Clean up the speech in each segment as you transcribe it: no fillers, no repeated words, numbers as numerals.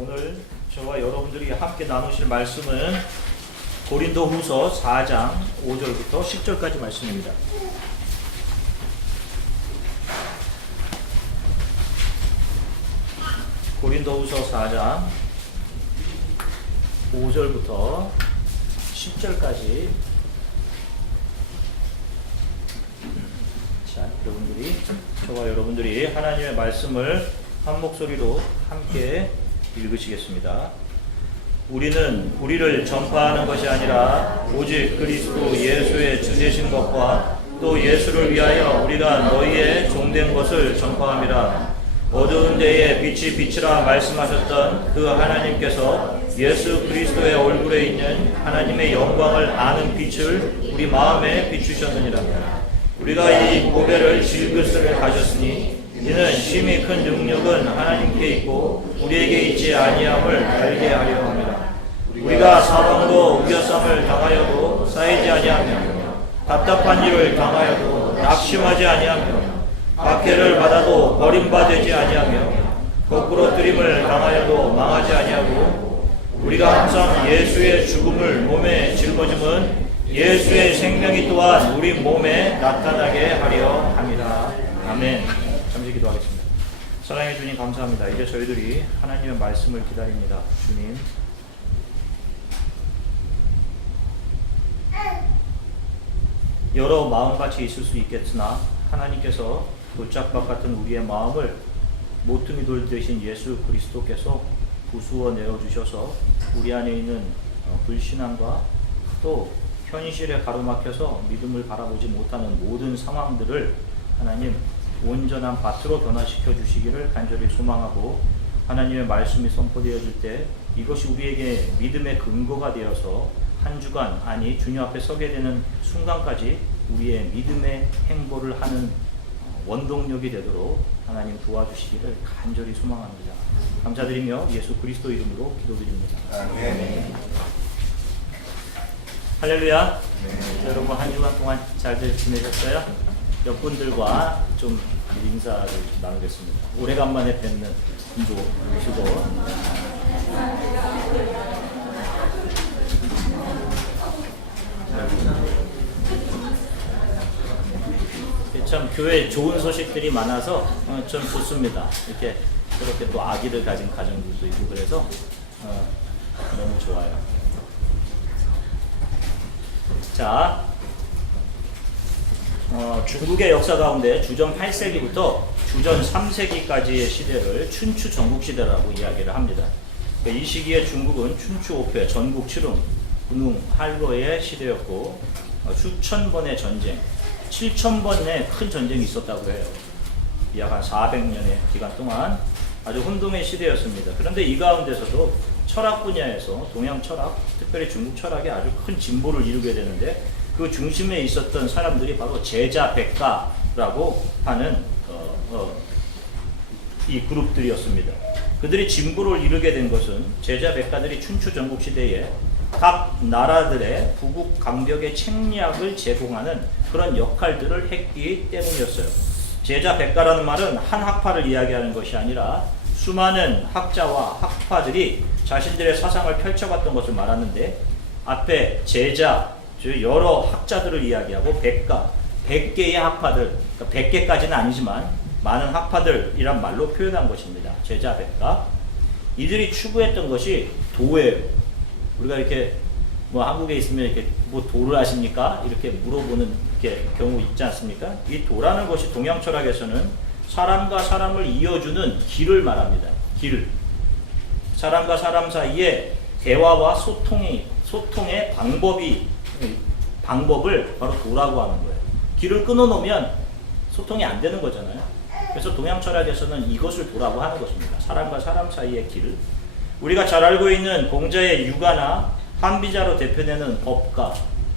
오늘 저와 여러분들이 함께 나누실 말씀은 고린도후서 4장 5절부터 10절까지 말씀입니다. 고린도후서 4장 5절부터 10절까지. 자, 저와 여러분들이 하나님의 말씀을 한 목소리로 함께 읽으시겠습니다. 우리는 우리를 전파하는 것이 아니라 오직 그리스도 예수의 주 되신 것과 또 예수를 위하여 우리가 너희의 종된 것을 전파함이라. 어두운 데에 빛이 빛이라 말씀하셨던 그 하나님께서 예수 그리스도의 얼굴에 있는 하나님의 영광을 아는 빛을 우리 마음에 비추셨느니라. 우리가 이 보배를 질그릇을 가졌으니 이는 심히 큰 능력은 하나님께 있고 우리에게 있지 아니함을 알게 하려 합니다. 우리가 사방으로 우겨쌈을 당하여도 쌓이지 아니하며 답답한 일을 당하여도 낙심하지 아니하며 박해를 받아도 버림받지 아니하며 거꾸로 뜨림을 당하여도 망하지 아니하고 우리가 항상 예수의 죽음을 몸에 짊어짐은 예수의 생명이 또한 우리 몸에 나타나게 하려 합니다. 아멘. 잠시 기도하겠습니다. 사랑해 주님 감사합니다. 이제 저희들이 하나님의 말씀을 기다립니다. 주님, 여러 마음같이 있을 수 있겠으나 하나님께서 돌짝밭 같은 우리의 마음을 모퉁이 돌 대신 예수 그리스도께서 부수어 내어주셔서 우리 안에 있는 불신앙과 또 현실에 가로막혀서 믿음을 바라보지 못하는 모든 상황들을 하나님 온전한 밭으로 변화시켜 주시기를 간절히 소망하고, 하나님의 말씀이 선포되어질 때 이것이 우리에게 믿음의 근거가 되어서 한 주간, 아니 주님 앞에 서게 되는 순간까지 우리의 믿음의 행보를 하는 원동력이 되도록 하나님 도와주시기를 간절히 소망합니다. 감사드리며 예수 그리스도 이름으로 기도드립니다. 아멘. 할렐루야. 네. 여러분 한 주간 동안 잘들 지내셨어요? 옆분들과 좀 인사를 나누겠습니다. 오래간만에 뵙는 분도 계시고, 참 교회에 좋은 소식들이 많아서 좀 좋습니다. 이렇게 그렇게 또 아기를 가진 가정들도 있고 그래서 너무 좋아요. 자, 중국의 역사 가운데 주전 8세기부터 주전 3세기까지의 시대를 춘추 전국시대라고 이야기를 합니다. 그러니까 이 시기에 중국은 춘추 5패, 전국 7흥, 군웅, 할거의 시대였고, 수천 번의 전쟁, 7,000번의 큰 전쟁이 있었다고 해요. 약 한 400년의 기간 동안 아주 혼동의 시대였습니다. 그런데 이 가운데서도 철학 분야에서 동양 철학, 특별히 중국 철학이 아주 큰 진보를 이루게 되는데, 그 중심에 있었던 사람들이 바로 제자백가라고 하는 이 그룹들이었습니다. 그들이 진보를 이루게 된 것은 제자백가들이 춘추 전국 시대에 각 나라들의 부국 강벽의 책략을 제공하는 그런 역할들을 했기 때문이었어요. 제자백가라는 말은 한 학파를 이야기하는 것이 아니라 수많은 학자와 학파들이 자신들의 사상을 펼쳐갔던 것을 말하는데, 앞에 제자, 즉 여러 학자들을 이야기하고 백가, 100개의 학파들, 그러니까 100개까지는 아니지만 많은 학파들이란 말로 표현한 것입니다. 제자백가. 이들이 추구했던 것이 도예요. 우리가 이렇게 뭐 한국에 있으면 이렇게 뭐 도를 아십니까? 이렇게 물어보는 이렇게 경우 있지 않습니까? 이 도라는 것이 동양 철학에서는 사람과 사람을 이어주는 길을 말합니다. 길. 사람과 사람 사이에 대화와 소통의 방법을 바로 도라고 하는 거예요. 길을 끊어놓으면 소통이 안 되는 거잖아요. 그래서 동양 철학에서는 이것을 도라고 하는 것입니다. 사람과 사람 사이의 길. 우리가 잘 알고 있는 공자의 유가나 한비자로 대표되는 법가,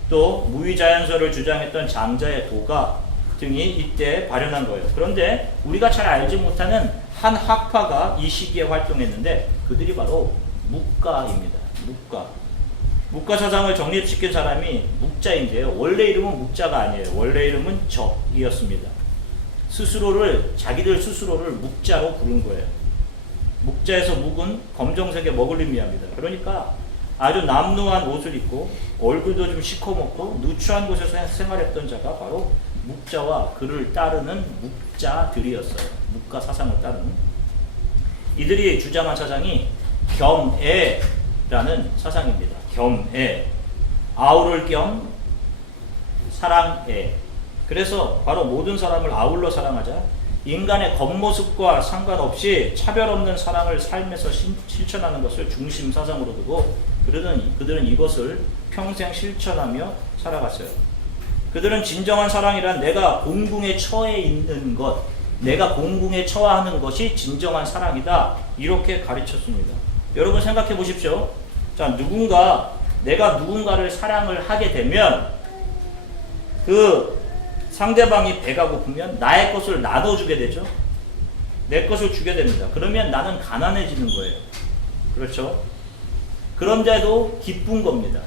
또 무위자연설을 주장했던 장자의 도가 등이 이때 발현한 거예요. 그런데 우리가 잘 알지 못하는 한 학파가 이 시기에 활동했는데, 그들이 바로 묵가입니다. 묵가 사상을 정립시킨 사람이 묵자인데요. 원래 이름은 묵자가 아니에요. 원래 이름은 적이었습니다. 자기들 스스로를 묵자로 부른 거예요. 묵자에서 묵은 검정색의 먹을림이합니다. 그러니까 아주 남루한 옷을 입고 얼굴도 좀 시커멓고 누추한 곳에서 생활했던 자가 바로 묵자와 그를 따르는 묵자들이었어요. 묵가 사상을 따르는. 이들이 주장한 사상이 겸애라는 사상입니다. 겸애. 아우를 겸 사랑애. 그래서 바로 모든 사람을 아울러 사랑하자. 인간의 겉모습과 상관없이 차별 없는 사랑을 삶에서 실천하는 것을 중심 사상으로 두고 그들은 이것을 평생 실천하며 살아갔어요. 그들은 진정한 사랑이란 내가 공궁에 처해 있는 것, 내가 공궁에 처하는 것이 진정한 사랑이다. 이렇게 가르쳤습니다. 여러분 생각해 보십시오. 자, 내가 누군가를 사랑을 하게 되면 그 상대방이 배가 고프면 나의 것을 놔둬주게 되죠. 내 것을 주게 됩니다. 그러면 나는 가난해지는 거예요. 그렇죠? 그런데도 기쁜 겁니다.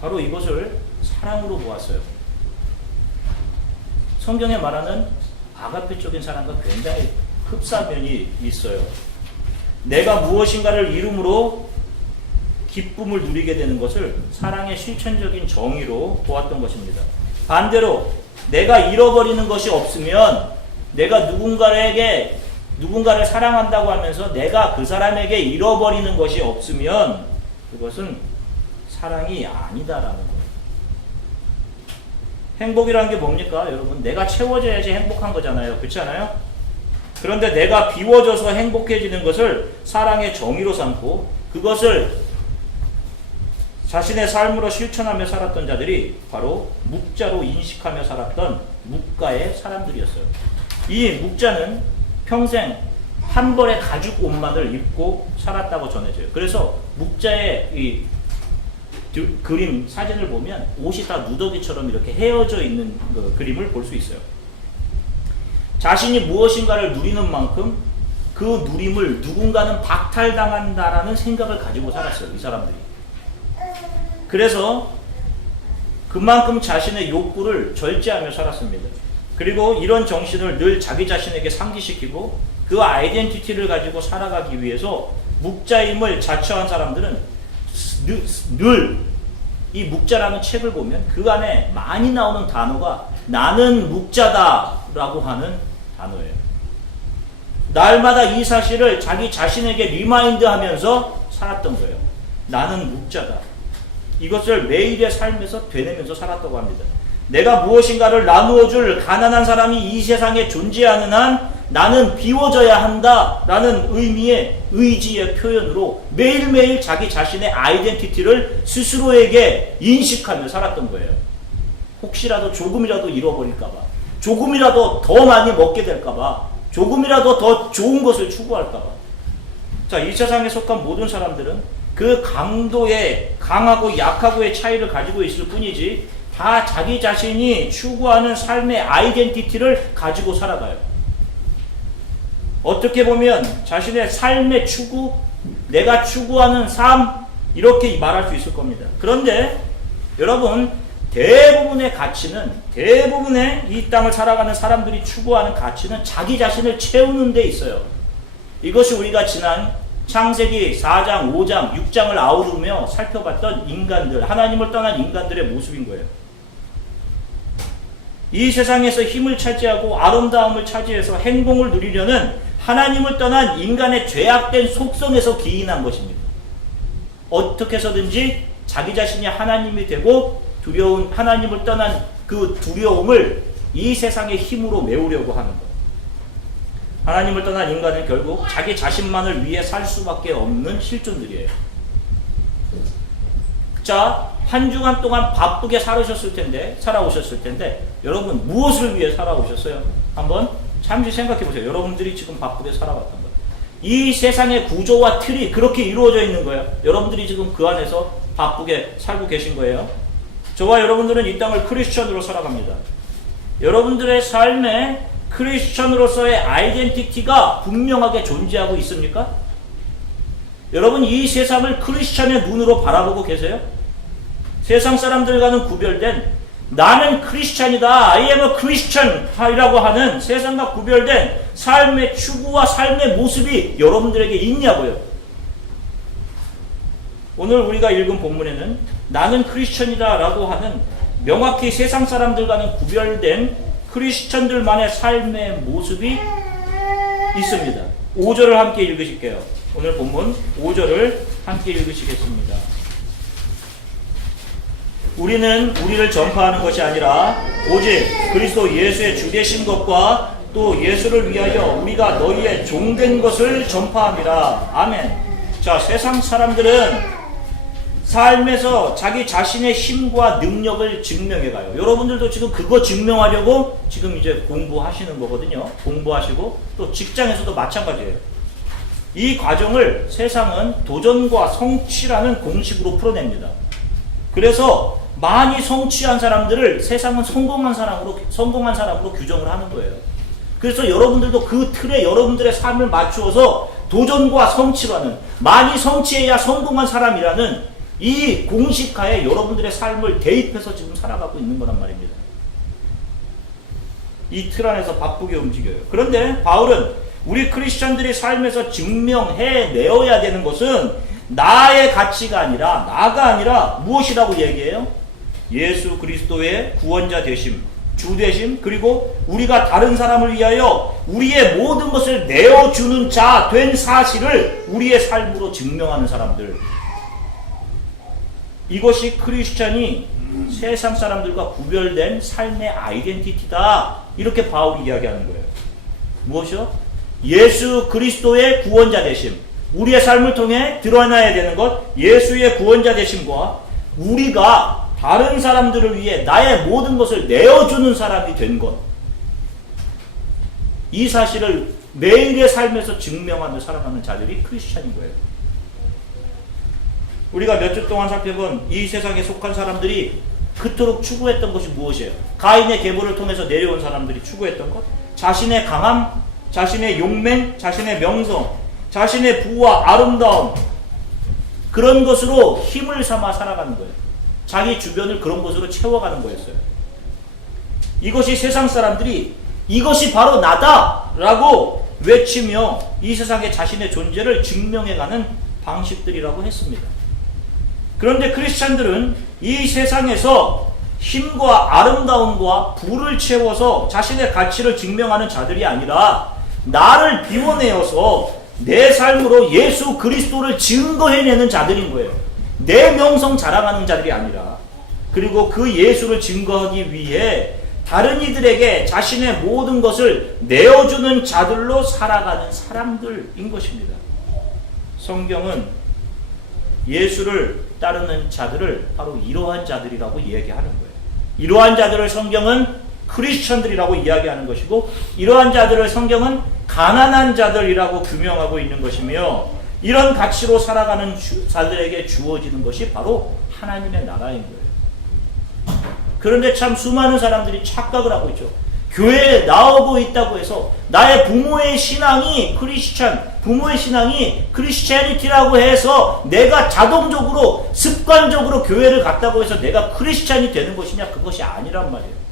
바로 이것을 사랑으로 보았어요. 성경에 말하는 아가페적인 사랑과 굉장히 흡사면이 있어요. 내가 무엇인가를 이름으로 기쁨을 누리게 되는 것을 사랑의 실천적인 정의로 보았던 것입니다. 반대로 내가 잃어버리는 것이 없으면 내가 누군가를 사랑한다고 하면서 내가 그 사람에게 잃어버리는 것이 없으면 그것은 사랑이 아니다라는 거예요. 행복이라는 게 뭡니까? 여러분, 내가 채워져야지 행복한 거잖아요. 그렇지 않아요? 그런데 내가 비워져서 행복해지는 것을 사랑의 정의로 삼고 그것을 자신의 삶으로 실천하며 살았던 자들이 바로 묵자로 인식하며 살았던 묵가의 사람들이었어요. 이 묵자는 평생 한 벌의 가죽 옷만을 입고 살았다고 전해져요. 그래서 묵자의 이 그림 사진을 보면 옷이 다 누더기처럼 이렇게 헤어져 있는 그 그림을 볼 수 있어요. 자신이 무엇인가를 누리는 만큼 그 누림을 누군가는 박탈당한다라는 생각을 가지고 살았어요. 이 사람들이. 그래서 그만큼 자신의 욕구를 절제하며 살았습니다. 그리고 이런 정신을 늘 자기 자신에게 상기시키고 그 아이덴티티를 가지고 살아가기 위해서 묵자임을 자처한 사람들은 늘 이 묵자라는 책을 보면 그 안에 많이 나오는 단어가 나는 묵자다라고 하는 단어예요. 날마다 이 사실을 자기 자신에게 리마인드 하면서 살았던 거예요. 나는 묵자다. 이것을 매일의 삶에서 되뇌면서 살았다고 합니다. 내가 무엇인가를 나누어 줄 가난한 사람이 이 세상에 존재하는 한 나는 비워져야 한다 라는 의미의 의지의 표현으로 매일매일 자기 자신의 아이덴티티를 스스로에게 인식하며 살았던 거예요. 혹시라도 조금이라도 잃어버릴까봐, 조금이라도 더 많이 먹게 될까봐, 조금이라도 더 좋은 것을 추구할까봐. 자, 이 세상에 속한 모든 사람들은 그 강도의 강하고 약하고의 차이를 가지고 있을 뿐이지 다 자기 자신이 추구하는 삶의 아이덴티티를 가지고 살아가요. 어떻게 보면 자신의 삶의 추구, 내가 추구하는 삶 이렇게 말할 수 있을 겁니다. 그런데 여러분 대부분의 가치는 대부분의 이 땅을 살아가는 사람들이 추구하는 가치는 자기 자신을 채우는 데 있어요. 이것이 우리가 지난 창세기 4장, 5장, 6장을 아우르며 살펴봤던 인간들, 하나님을 떠난 인간들의 모습인 거예요. 이 세상에서 힘을 차지하고 아름다움을 차지해서 행복을 누리려는 하나님을 떠난 인간의 죄악된 속성에서 기인한 것입니다. 어떻게 해서든지 자기 자신이 하나님이 되고 두려운 하나님을 떠난 그 두려움을 이 세상의 힘으로 메우려고 하는 것. 하나님을 떠난 인간은 결국 자기 자신만을 위해 살 수밖에 없는 실존들이에요. 자, 한 주간 동안 바쁘게 살아오셨을 텐데 여러분 무엇을 위해 살아오셨어요? 한번 잠시 생각해 보세요. 여러분들이 지금 바쁘게 살아왔던 것. 이 세상의 구조와 틀이 그렇게 이루어져 있는 거예요. 여러분들이 지금 그 안에서 바쁘게 살고 계신 거예요. 저와 여러분들은 이 땅을 크리스천으로 살아갑니다. 여러분들의 삶에 크리스천으로서의 아이덴티티가 분명하게 존재하고 있습니까? 여러분 이 세상을 크리스천의 눈으로 바라보고 계세요? 세상 사람들과는 구별된 나는 크리스찬이다, I am a Christian 이라고 하는 세상과 구별된 삶의 추구와 삶의 모습이 여러분들에게 있냐고요. 오늘 우리가 읽은 본문에는 나는 크리스찬이다 라고 하는 명확히 세상 사람들과는 구별된 크리스찬들만의 삶의 모습이 있습니다. 5절을 함께 읽으실게요. 오늘 본문 5절을 함께 읽으시겠습니다. 우리는 우리를 전파하는 것이 아니라 오직 그리스도 예수의 주되신 것과 또 예수를 위하여 우리가 너희의 종된 것을 전파함이라. 아멘. 자, 세상 사람들은 삶에서 자기 자신의 힘과 능력을 증명해가요. 여러분들도 지금 그거 증명하려고 지금 이제 공부하시는 거거든요. 공부하시고 또 직장에서도 마찬가지예요. 이 과정을 세상은 도전과 성취라는 공식으로 풀어냅니다. 그래서 많이 성취한 사람들을 세상은 성공한 사람으로 규정을 하는 거예요. 그래서 여러분들도 그 틀에 여러분들의 삶을 맞추어서 도전과 성취라는, 많이 성취해야 성공한 사람이라는 이 공식하에 여러분들의 삶을 대입해서 지금 살아가고 있는 거란 말입니다. 이 틀 안에서 바쁘게 움직여요. 그런데 바울은 우리 크리스천들이 삶에서 증명해내어야 되는 것은 나의 가치가 아니라, 나가 아니라 무엇이라고 얘기해요? 예수 그리스도의 구원자 되심, 주 되심, 그리고 우리가 다른 사람을 위하여 우리의 모든 것을 내어주는 자 된 사실을 우리의 삶으로 증명하는 사람들. 이것이 크리스천이 세상 사람들과 구별된 삶의 아이덴티티다. 이렇게 바울이 이야기하는 거예요. 무엇이요? 예수 그리스도의 구원자 되심. 우리의 삶을 통해 드러나야 되는 것, 예수의 구원자 되심과 우리가 다른 사람들을 위해 나의 모든 것을 내어주는 사람이 된 것. 이 사실을 매일의 삶에서 증명하며 살아가는 자들이 크리스천인 거예요. 우리가 몇 주 동안 살펴본 이 세상에 속한 사람들이 그토록 추구했던 것이 무엇이에요? 가인의 계보를 통해서 내려온 사람들이 추구했던 것? 자신의 강함, 자신의 용맹, 자신의 명성, 자신의 부와 아름다움, 그런 것으로 힘을 삼아 살아가는 거예요. 자기 주변을 그런 것으로 채워가는 거였어요. 이것이 세상 사람들이 이것이 바로 나다 라고 외치며 이 세상에 자신의 존재를 증명해가는 방식들이라고 했습니다. 그런데 크리스찬들은 이 세상에서 힘과 아름다움과 부를 채워서 자신의 가치를 증명하는 자들이 아니라 나를 비워내어서 내 삶으로 예수 그리스도를 증거해내는 자들인 거예요. 내 명성 자랑하는 자들이 아니라, 그리고 그 예수를 증거하기 위해 다른 이들에게 자신의 모든 것을 내어주는 자들로 살아가는 사람들인 것입니다. 성경은 예수를 따르는 자들을 바로 이러한 자들이라고 이야기하는 거예요. 이러한 자들을 성경은 크리스천들이라고 이야기하는 것이고, 이러한 자들을 성경은 가난한 자들이라고 규명하고 있는 것이며, 이런 가치로 살아가는 자들에게 주어지는 것이 바로 하나님의 나라인 거예요. 그런데 참 수많은 사람들이 착각을 하고 있죠. 교회에 나오고 있다고 해서 나의 부모의 신앙이 크리스천, 부모의 신앙이 크리스찬이티라고 해서 내가 자동적으로 습관적으로 교회를 갔다고 해서 내가 크리스찬이 되는 것이냐? 그것이 아니란 말이에요.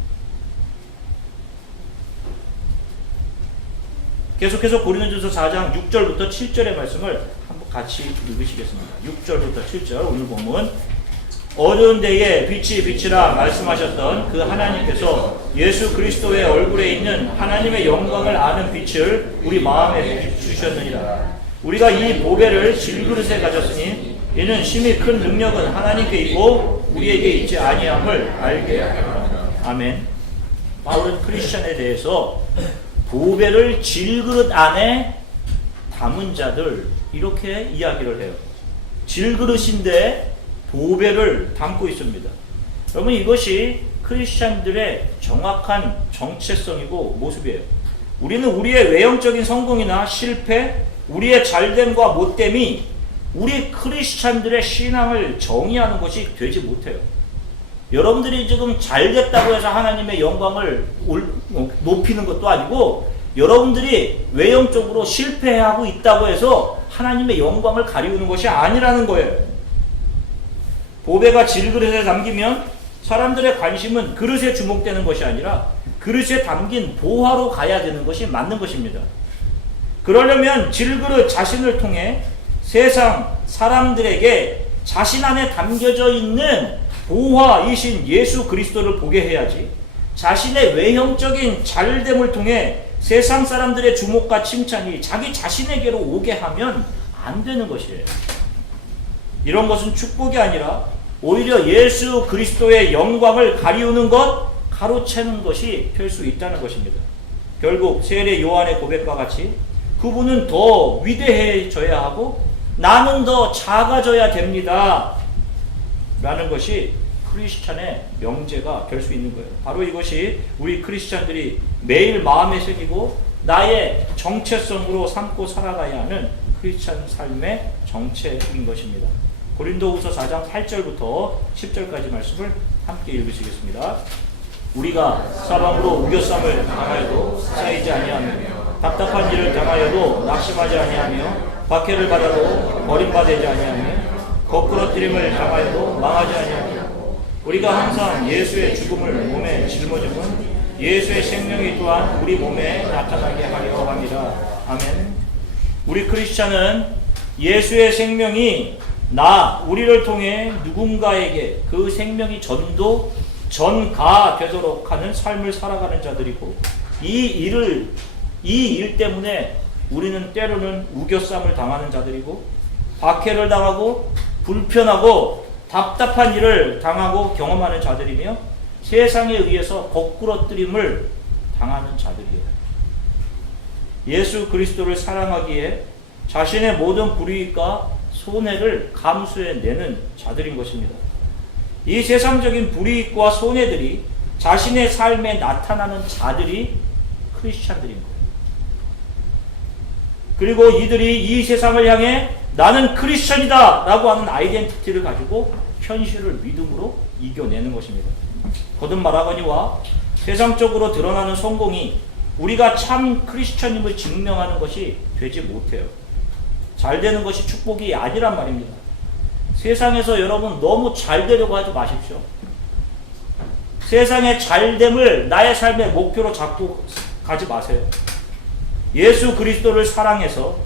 계속해서 고린도전서 4장 6절부터 7절의 말씀을 한번 같이 읽으시겠습니다. 6절부터 7절 오늘 본문. 어두운 데에 빛이 빛이라 말씀하셨던 그 하나님께서 예수 그리스도의 얼굴에 있는 하나님의 영광을 아는 빛을 우리 마음에 주셨느니라. 우리가 이 보배를 질그릇에 가졌으니 이는 심히 큰 능력은 하나님께 있고 우리에게 있지 아니함을 알게 하라. 아멘. 바울은 크리스천에 대해서 보배를 질그릇 안에 담은 자들, 이렇게 이야기를 해요. 질그릇인데 보배를 담고 있습니다. 여러분, 이것이 크리스찬들의 정확한 정체성이고 모습이에요. 우리는 우리의 외형적인 성공이나 실패, 우리의 잘됨과 못됨이 우리 크리스찬들의 신앙을 정의하는 것이 되지 못해요. 여러분들이 지금 잘됐다고 해서 하나님의 영광을 높이는 것도 아니고, 여러분들이 외형적으로 실패하고 있다고 해서 하나님의 영광을 가리우는 것이 아니라는 거예요. 보배가 질그릇에 담기면 사람들의 관심은 그릇에 주목되는 것이 아니라 그릇에 담긴 보화로 가야 되는 것이 맞는 것입니다. 그러려면 질그릇 자신을 통해 세상 사람들에게 자신 안에 담겨져 있는 보화이신 예수 그리스도를 보게 해야지, 자신의 외형적인 잘됨을 통해 세상 사람들의 주목과 칭찬이 자기 자신에게로 오게 하면 안 되는 것이에요. 이런 것은 축복이 아니라 오히려 예수 그리스도의 영광을 가리우는 것, 가로채는 것이 될 수 있다는 것입니다. 결국 세례 요한의 고백과 같이 그분은 더 위대해져야 하고 나는 더 작아져야 됩니다 라는 것이 크리스찬의 명제가 될 수 있는 거예요. 바로 이것이 우리 크리스찬들이 매일 마음에 새기고 나의 정체성으로 삼고 살아가야 하는 크리스찬 삶의 정체인 것입니다. 고린도후서 4장 8절부터 10절까지 말씀을 함께 읽으시겠습니다. 우리가 사방으로 우겨쌈을 당하여도 쌓이지 아니하며 답답한 일을 당하여도 낙심하지 아니하며 박해를 받아도 버림받지 아니하며 거꾸러뜨림을 당하여도 망하지 아니하며 우리가 항상 예수의 죽음을 몸에 짊어지면 예수의 생명이 또한 우리 몸에 나타나게 하려 합니다. 아멘. 우리 크리스찬은 예수의 생명이 우리를 통해 누군가에게 그 생명이 전가되도록 하는 삶을 살아가는 자들이고, 이 일 때문에 우리는 때로는 우겨쌈을 당하는 자들이고, 박해를 당하고 불편하고 답답한 일을 당하고 경험하는 자들이며, 세상에 의해서 거꾸러뜨림을 당하는 자들이에요. 예수 그리스도를 사랑하기에 자신의 모든 불이익과 손해를 감수해내는 자들인 것입니다. 이 세상적인 불이익과 손해들이 자신의 삶에 나타나는 자들이 크리스찬들인 거예요. 그리고 이들이 이 세상을 향해 나는 크리스찬이다 라고 하는 아이덴티티를 가지고 현실을 믿음으로 이겨내는 것입니다. 거듭 말하거니와 세상적으로 드러나는 성공이 우리가 참 크리스찬임을 증명하는 것이 되지 못해요. 잘 되는 것이 축복이 아니란 말입니다. 세상에서 여러분 너무 잘 되려고 하지 마십시오. 세상의 잘됨을 나의 삶의 목표로 잡고 가지 마세요. 예수 그리스도를 사랑해서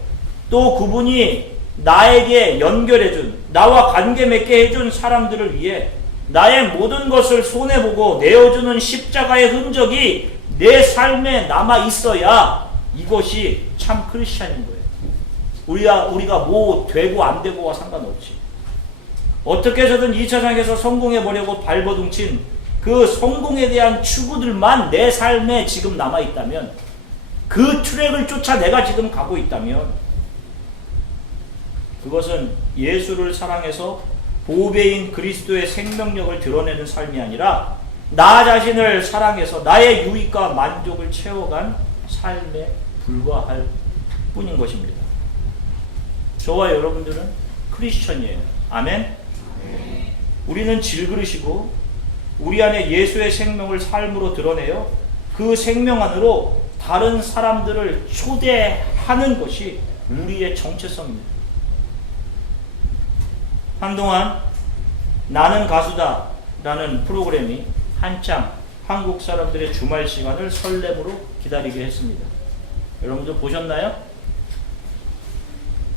또 그분이 나에게 연결해준, 나와 관계 맺게 해준 사람들을 위해 나의 모든 것을 손해보고 내어주는 십자가의 흔적이 내 삶에 남아 있어야 이것이 참 크리스찬인 거예요. 우리가 뭐 되고 안 되고와 상관없이 어떻게 해서든 2차장에서 성공해보려고 발버둥친 그 성공에 대한 추구들만 내 삶에 지금 남아있다면, 그 트랙을 쫓아 내가 지금 가고 있다면, 그것은 예수를 사랑해서 보배인 그리스도의 생명력을 드러내는 삶이 아니라 나 자신을 사랑해서 나의 유익과 만족을 채워간 삶에 불과할 뿐인 것입니다. 저와 여러분들은 크리스천이에요. 아멘? 우리는 질그릇이고 우리 안에 예수의 생명을 삶으로 드러내어 그 생명 안으로 다른 사람들을 초대하는 것이 우리의 정체성입니다. 한동안 나는 가수다 라는 프로그램이 한창 한국 사람들의 주말 시간을 설렘으로 기다리게 했습니다. 여러분들 보셨나요?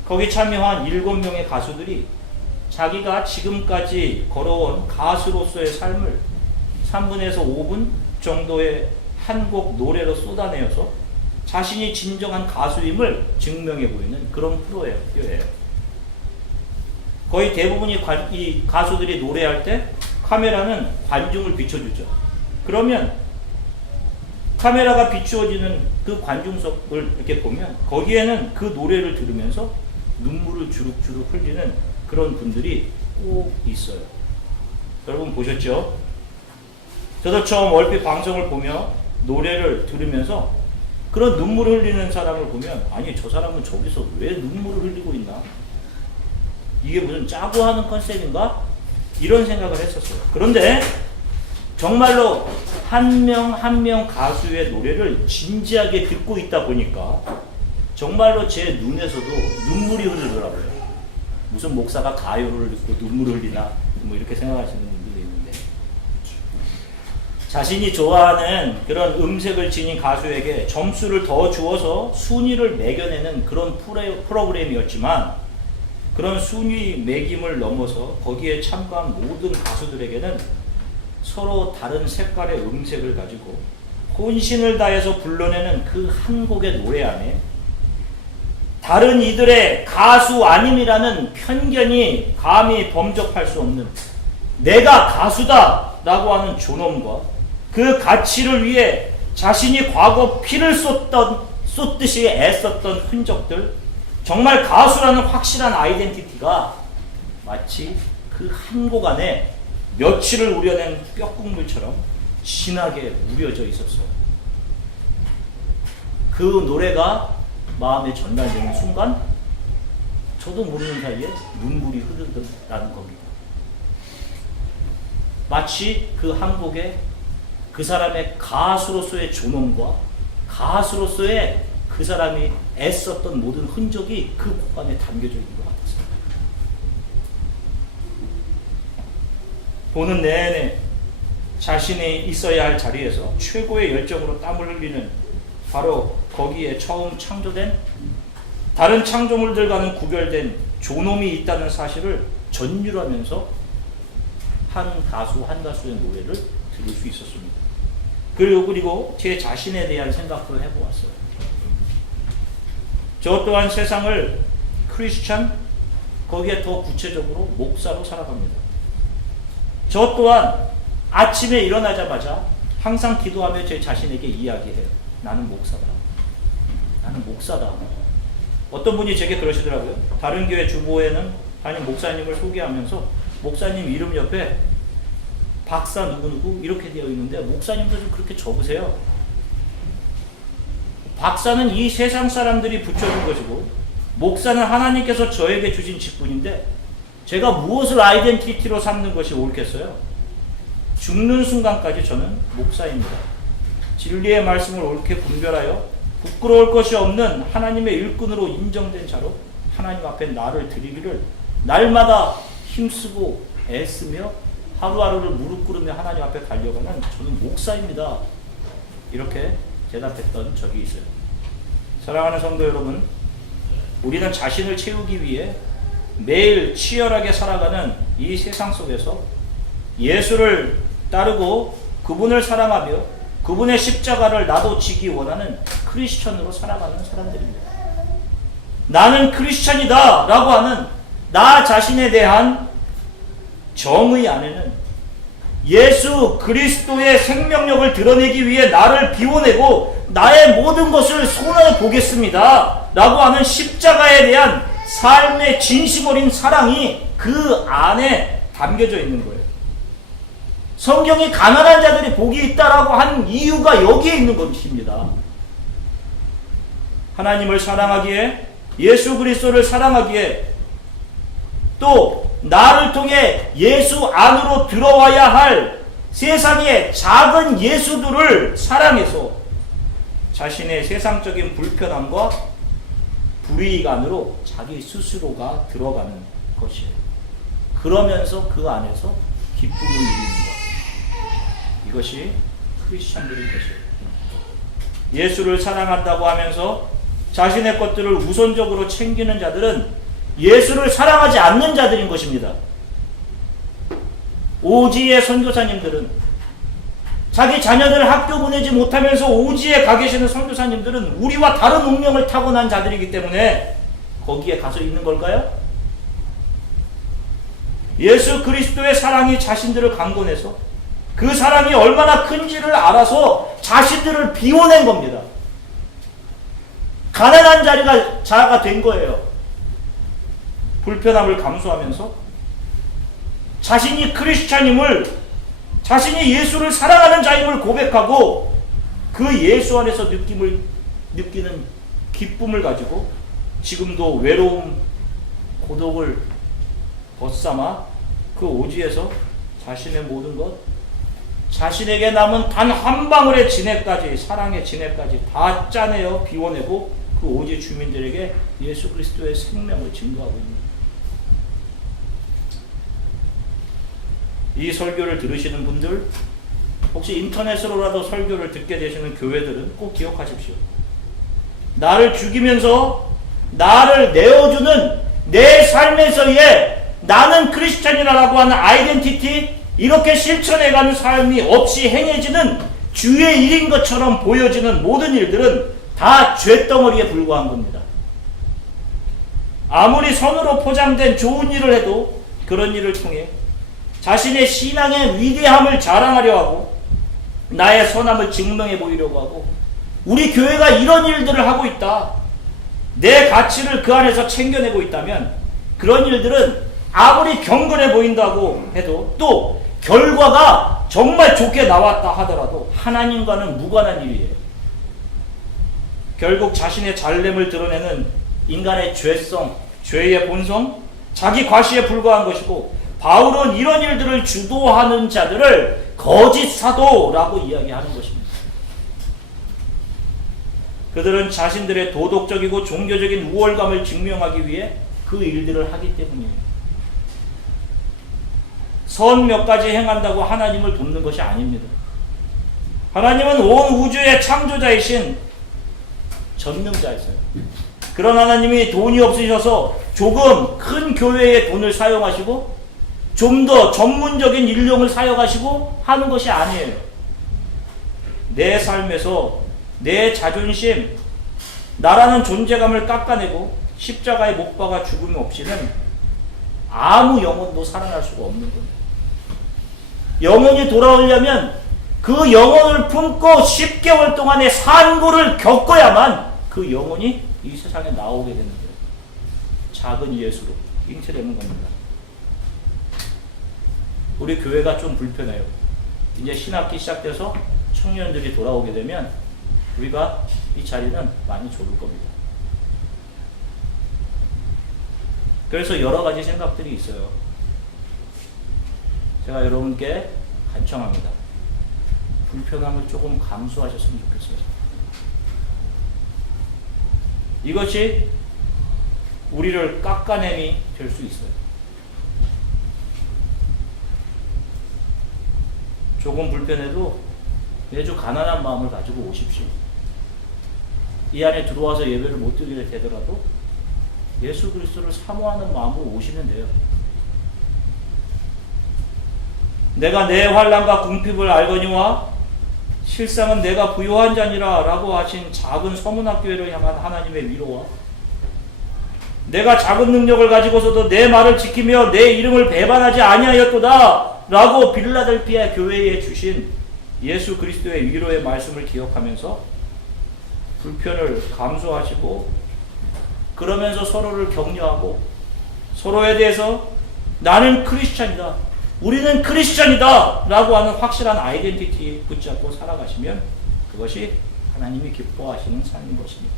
거기 참여한 7명의 가수들이 자기가 지금까지 걸어온 가수로서의 삶을 3분에서 5분 정도의 한 곡 노래로 쏟아내어서 자신이 진정한 가수임을 증명해 보이는 그런 프로예요. 거의 대부분이 이 가수들이 노래할 때 카메라는 관중을 비춰주죠. 그러면 카메라가 비추어지는 그 관중석을 이렇게 보면 거기에는 그 노래를 들으면서 눈물을 주룩주룩 흘리는 그런 분들이 꼭 있어요. 여러분 보셨죠? 저도 처음 얼핏 방송을 보며 노래를 들으면서 그런 눈물을 흘리는 사람을 보면, 아니 저 사람은 저기서 왜 눈물을 흘리고 있나? 이게 무슨 짜고 하는 컨셉인가? 이런 생각을 했었어요. 그런데 정말로 한 명 한 명 가수의 노래를 진지하게 듣고 있다 보니까 정말로 제 눈에서도 눈물이 흐르더라고요. 무슨 목사가 가요를 듣고 눈물을 흘리나 뭐 이렇게 생각하시는 분들도 있는데, 자신이 좋아하는 그런 음색을 지닌 가수에게 점수를 더 주어서 순위를 매겨내는 그런 프로그램이었지만, 그런 순위 매김을 넘어서 거기에 참가한 모든 가수들에게는 서로 다른 색깔의 음색을 가지고 혼신을 다해서 불러내는 그 한 곡의 노래 안에 다른 이들의 가수 아님이라는 편견이 감히 범접할 수 없는 내가 가수다 라고 하는 존엄과 그 가치를 위해 자신이 과거 피를 쏟듯이 애썼던 흔적들, 정말 가수라는 확실한 아이덴티티가 마치 그 한 곡 안에 며칠을 우려낸 뼈국물처럼 진하게 우려져 있었어요. 그 노래가 마음에 전달되는 순간 저도 모르는 사이에 눈물이 흐르더라는 겁니다. 마치 그 한 곡에 그 사람의 가수로서의 존엄과 가수로서의 그 사람이 애썼던 모든 흔적이 그 곡 안에 담겨져 있는 것 같았어요. 보는 내내 자신이 있어야 할 자리에서 최고의 열정으로 땀을 흘리는 바로 거기에 처음 창조된 다른 창조물들과는 구별된 존엄이 있다는 사실을 전율하면서 한 가수의 노래를 들을 수 있었습니다. 그리고 제 자신에 대한 생각도 해보았어요. 저 또한 세상을 크리스찬, 거기에 더 구체적으로 목사로 살아갑니다. 저 또한 아침에 일어나자마자 항상 기도하며 제 자신에게 이야기해요. 나는 목사다. 나는 목사다. 어떤 분이 제게 그러시더라고요. 다른 교회 주보에는 담임 목사님을 소개하면서 목사님 이름 옆에 박사 누구누구 이렇게 되어 있는데 목사님도 좀 그렇게 적으세요. 박사는 이 세상 사람들이 붙여준 것이고 목사는 하나님께서 저에게 주신 직분인데 제가 무엇을 아이덴티티로 삼는 것이 옳겠어요? 죽는 순간까지 저는 목사입니다. 진리의 말씀을 옳게 분별하여 부끄러울 것이 없는 하나님의 일꾼으로 인정된 자로 하나님 앞에 나를 드리기를 날마다 힘쓰고 애쓰며 하루하루를 무릎 꿇으며 하나님 앞에 달려가는 저는 목사입니다. 이렇게 대답했던 적이 있어요. 사랑하는 성도 여러분, 우리는 자신을 채우기 위해 매일 치열하게 살아가는 이 세상 속에서 예수를 따르고 그분을 사랑하며 그분의 십자가를 나도 지기 원하는 크리스천으로 살아가는 사람들입니다. 나는 크리스천이다 라고 하는 나 자신에 대한 정의 안에는 예수 그리스도의 생명력을 드러내기 위해 나를 비워내고 나의 모든 것을 손해 보겠습니다 라고 하는 십자가에 대한 삶의 진심 어린 사랑이 그 안에 담겨져 있는 거예요. 성경이 가난한 자들이 복이 있다라고 한 이유가 여기에 있는 것입니다. 하나님을 사랑하기에, 예수 그리스도를 사랑하기에, 또 나를 통해 예수 안으로 들어와야 할 세상의 작은 예수들을 사랑해서 자신의 세상적인 불편함과 불이익 안으로 자기 스스로가 들어가는 것이에요. 그러면서 그 안에서 기쁨을 누리는 것. 이것이 크리스천들의 것이에요. 예수를 사랑한다고 하면서 자신의 것들을 우선적으로 챙기는 자들은 예수를 사랑하지 않는 자들인 것입니다. 오지의 선교사님들은, 자기 자녀들을 학교 보내지 못하면서 오지에 가 계시는 선교사님들은 우리와 다른 운명을 타고난 자들이기 때문에 거기에 가서 있는 걸까요? 예수 그리스도의 사랑이 자신들을 강권해서 그 사랑이 얼마나 큰지를 알아서 자신들을 비워낸 겁니다. 가난한 자가 된 거예요. 불편함을 감수하면서 자신이 크리스찬임을, 자신이 예수를 사랑하는 자임을 고백하고 그 예수 안에서 느끼는 기쁨을 가지고 지금도 외로움, 고독을 벗삼아 그 오지에서 자신의 모든 것, 자신에게 남은 단 한 방울의 진액까지, 사랑의 진액까지 다 짜내어 비워내고 그 오지 주민들에게 예수 그리스도의 생명을 증거하고 있는, 이 설교를 들으시는 분들, 혹시 인터넷으로라도 설교를 듣게 되시는 교회들은 꼭 기억하십시오. 나를 죽이면서 나를 내어주는 내 삶에서의 나는 크리스찬이라고 하는 아이덴티티, 이렇게 실천해가는 삶이 없이 행해지는 주의 일인 것처럼 보여지는 모든 일들은 다 죄덩어리에 불과한 겁니다. 아무리 선으로 포장된 좋은 일을 해도 그런 일을 통해 자신의 신앙의 위대함을 자랑하려 하고 나의 선함을 증명해 보이려고 하고, 우리 교회가 이런 일들을 하고 있다, 내 가치를 그 안에서 챙겨내고 있다면 그런 일들은 아무리 경건해 보인다고 해도, 또 결과가 정말 좋게 나왔다 하더라도 하나님과는 무관한 일이에요. 결국 자신의 잘됨을 드러내는 인간의 죄성, 죄의 본성, 자기 과시에 불과한 것이고, 바울은 이런 일들을 주도하는 자들을 거짓 사도라고 이야기하는 것입니다. 그들은 자신들의 도덕적이고 종교적인 우월감을 증명하기 위해 그 일들을 하기 때문이에요. 선 몇 가지 행한다고 하나님을 돕는 것이 아닙니다. 하나님은 온 우주의 창조자이신 전능자이세요. 그런 하나님이 돈이 없으셔서 조금 큰 교회의 돈을 사용하시고 좀 더 전문적인 인력을 사용하시고 하는 것이 아니에요. 내 삶에서 내 자존심, 나라는 존재감을 깎아내고 십자가에 못 박아 죽음 없이는 아무 영혼도 살아날 수가 없는 겁니다. 영혼이 돌아오려면 그 영혼을 품고 10개월 동안의 산고를 겪어야만 그 영혼이 이 세상에 나오게 되는 거예요. 작은 예수로 잉태되는 겁니다. 우리 교회가 좀 불편해요. 이제 신학기 시작돼서 청년들이 돌아오게 되면 우리가 이 자리는 많이 좁을 겁니다. 그래서 여러 가지 생각들이 있어요. 제가 여러분께 간청합니다. 불편함을 조금 감수하셨으면 좋겠어요. 이것이 우리를 깎아냄이 될 수 있어요. 조금 불편해도 매주 가난한 마음을 가지고 오십시오. 이 안에 들어와서 예배를 못 드리게 되더라도 예수 그리스도를 사모하는 마음으로 오시면 돼요. 내가 내 환난과 궁핍을 알거니와 실상은 내가 부요한 자니라 라고 하신 작은 서문학교회를 향한 하나님의 위로와, 내가 작은 능력을 가지고서도 내 말을 지키며 내 이름을 배반하지 아니하였도다 라고 빌라델피아 교회에 주신 예수 그리스도의 위로의 말씀을 기억하면서 불편을 감수하시고, 그러면서 서로를 격려하고 서로에 대해서 나는 크리스찬이다, 우리는 크리스찬이다 라고 하는 확실한 아이덴티티 붙잡고 살아가시면 그것이 하나님이 기뻐하시는 삶인 것입니다.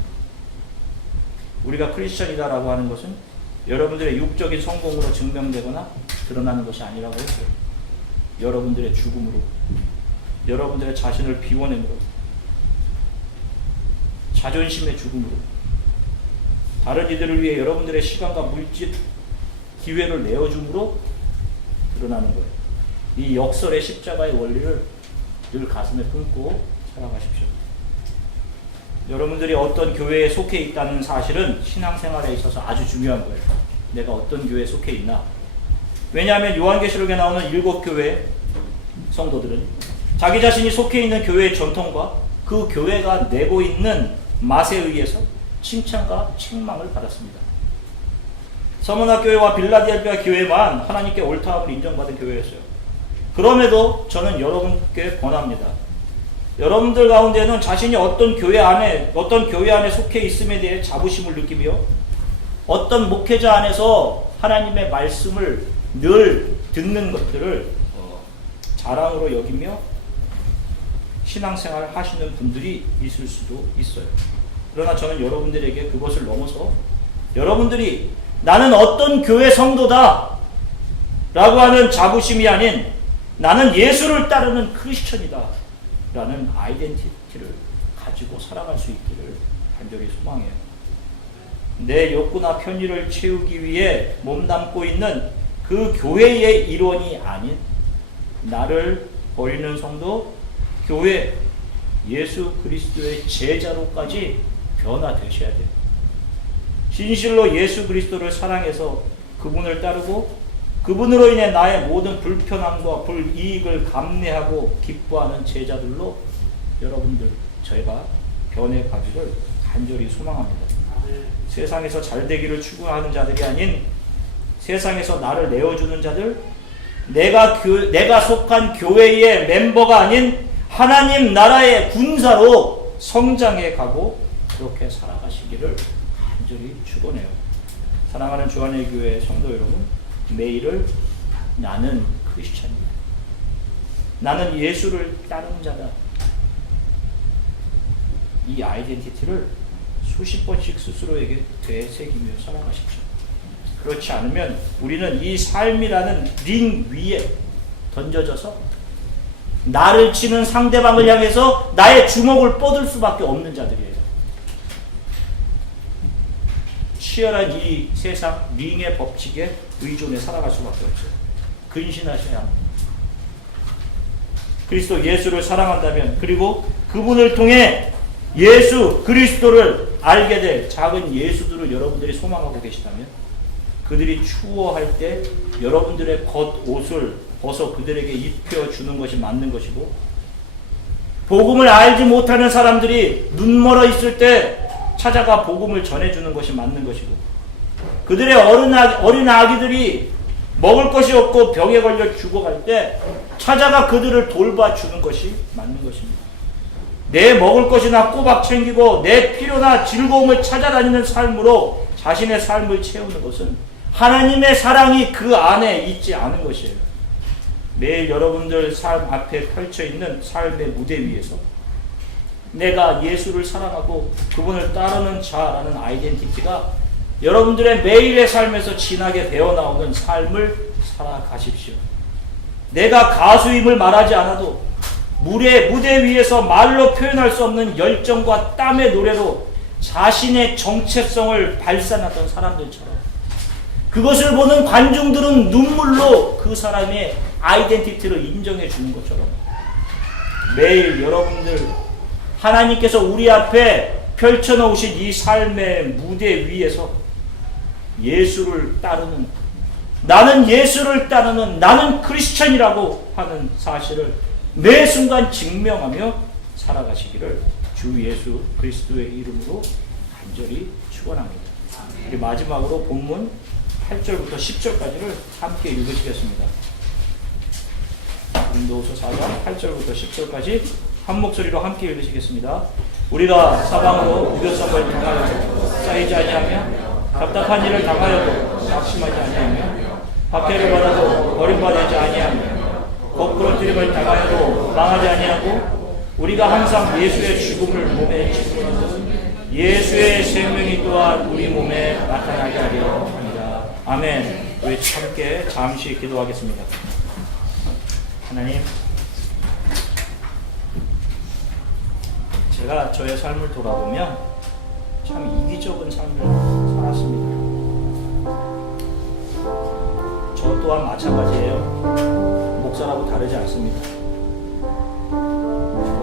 우리가 크리스찬이다 라고 하는 것은 여러분들의 육적인 성공으로 증명되거나 드러나는 것이 아니라고 했어요. 여러분들의 죽음으로, 여러분들의 자신을 비워냄으로, 자존심의 죽음으로, 다른 이들을 위해 여러분들의 시간과 물질, 기회를 내어줌으로 드러나는 거예요. 이 역설의 십자가의 원리를 늘 가슴에 품고 살아가십시오. 여러분들이 어떤 교회에 속해 있다는 사실은 신앙생활에 있어서 아주 중요한 거예요. 내가 어떤 교회에 속해 있나. 왜냐하면 요한계시록에 나오는 7교회 성도들은 자기 자신이 속해 있는 교회의 전통과 그 교회가 내고 있는 맛에 의해서 칭찬과 책망을 받았습니다. 서문학 교회와 빌라델피아 교회만 하나님께 옳다함을 인정받은 교회였어요. 그럼에도 저는 여러분께 권합니다. 여러분들 가운데는 자신이 어떤 교회 안에 속해 있음에 대해 자부심을 느끼며 어떤 목회자 안에서 하나님의 말씀을 늘 듣는 것들을 자랑으로 여기며 신앙생활을 하시는 분들이 있을 수도 있어요. 그러나 저는 여러분들에게 그것을 넘어서 여러분들이 나는 어떤 교회 성도다 라고 하는 자부심이 아닌 나는 예수를 따르는 크리스천이다 라는 아이덴티티를 가지고 살아갈 수 있기를 간절히 소망해요. 내 욕구나 편의를 채우기 위해 몸담고 있는 그 교회의 일원이 아닌 나를 버리는 성도, 교회 예수 그리스도의 제자로까지 변화되셔야 돼요. 진실로 예수 그리스도를 사랑해서 그분을 따르고 그분으로 인해 나의 모든 불편함과 불이익을 감내하고 기뻐하는 제자들로 여러분들 저희가 변해가기를 간절히 소망합니다. 세상에서 잘되기를 추구하는 자들이 아닌 세상에서 나를 내어주는 자들, 내가 속한 교회의 멤버가 아닌 하나님 나라의 군사로 성장해 가고 그렇게 살아가시기를 간절히 축원해요. 사랑하는 주안의 교회 성도 여러분, 매일을 나는 크리스찬이다, 나는 예수를 따르는 자다, 이 아이덴티티를 수십 번씩 스스로에게 되새기며 살아가십시오. 그렇지 않으면 우리는 이 삶이라는 링 위에 던져져서 나를 치는 상대방을 향해서 나의 주먹을 뻗을 수밖에 없는 자들이에요. 치열한 이 세상 링의 법칙에 의존해 살아갈 수밖에 없어요. 근신하셔야 합니다. 그리스도 예수를 사랑한다면, 그리고 그분을 통해 예수 그리스도를 알게 될 작은 예수들을 여러분들이 소망하고 계시다면, 그들이 추워할 때 여러분들의 겉옷을 벗어 그들에게 입혀주는 것이 맞는 것이고, 복음을 알지 못하는 사람들이 눈멀어 있을 때 찾아가 복음을 전해주는 것이 맞는 것이고, 그들의 어린 아기들이 먹을 것이 없고 병에 걸려 죽어갈 때 찾아가 그들을 돌봐주는 것이 맞는 것입니다. 내 먹을 것이나 꼬박 챙기고 내 필요나 즐거움을 찾아다니는 삶으로 자신의 삶을 채우는 것은 하나님의 사랑이 그 안에 있지 않은 것이에요. 매일 여러분들 삶 앞에 펼쳐있는 삶의 무대 위에서 내가 예수를 사랑하고 그분을 따르는 자라는 아이덴티티가 여러분들의 매일의 삶에서 진하게 배어나오는 삶을 살아가십시오. 내가 가수임을 말하지 않아도 무대 위에서 말로 표현할 수 없는 열정과 땀의 노래로 자신의 정체성을 발산하던 사람들처럼, 그것을 보는 관중들은 눈물로 그 사람의 아이덴티티를 인정해 주는 것처럼, 매일 여러분들 하나님께서 우리 앞에 펼쳐놓으신 이 삶의 무대 위에서 예수를 따르는, 나는 예수를 따르는, 나는 크리스천이라고 하는 사실을 매 순간 증명하며 살아가시기를 주 예수 그리스도의 이름으로 간절히 축원합니다. 우리 마지막으로 본문 8절부터 10절까지를 함께 읽으시겠습니다. 고린도후서 4장 8절부터 10절까지 한 목소리로 함께 읽으시겠습니다. 우리가 사방으로 유교성을 당하여도 쌓이지 아니하며 답답한 일을 당하여도 낙심하지 아니하며 박해를 받아도 버림받지 아니하며 거꾸러뜨림을 당하여도 망하지 아니하고 우리가 항상 예수의 죽음을 몸에 지니는 것은 예수의 생명이 또한 우리 몸에 나타나게 하려 합니다. 아멘. 우리 함께 잠시 기도하겠습니다. 하나님, 제가 저의 삶을 돌아보면 참 이기적인 삶을 살았습니다. 저 또한 마찬가지예요. 목사라고 다르지 않습니다.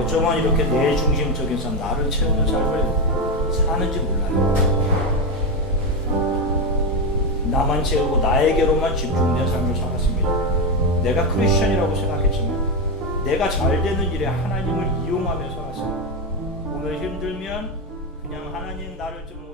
어쩌면 이렇게 내 중심적인 삶, 나를 채우는 삶을 사는지 몰라요. 나만 채우고 나에게로만 집중된 삶을 살았습니다. 내가 크리스천이라고 생각했지만 내가 잘 되는 일에 하나님을 이용하며 살았습니다. 오늘 힘들면 그냥 하나님 나를 좀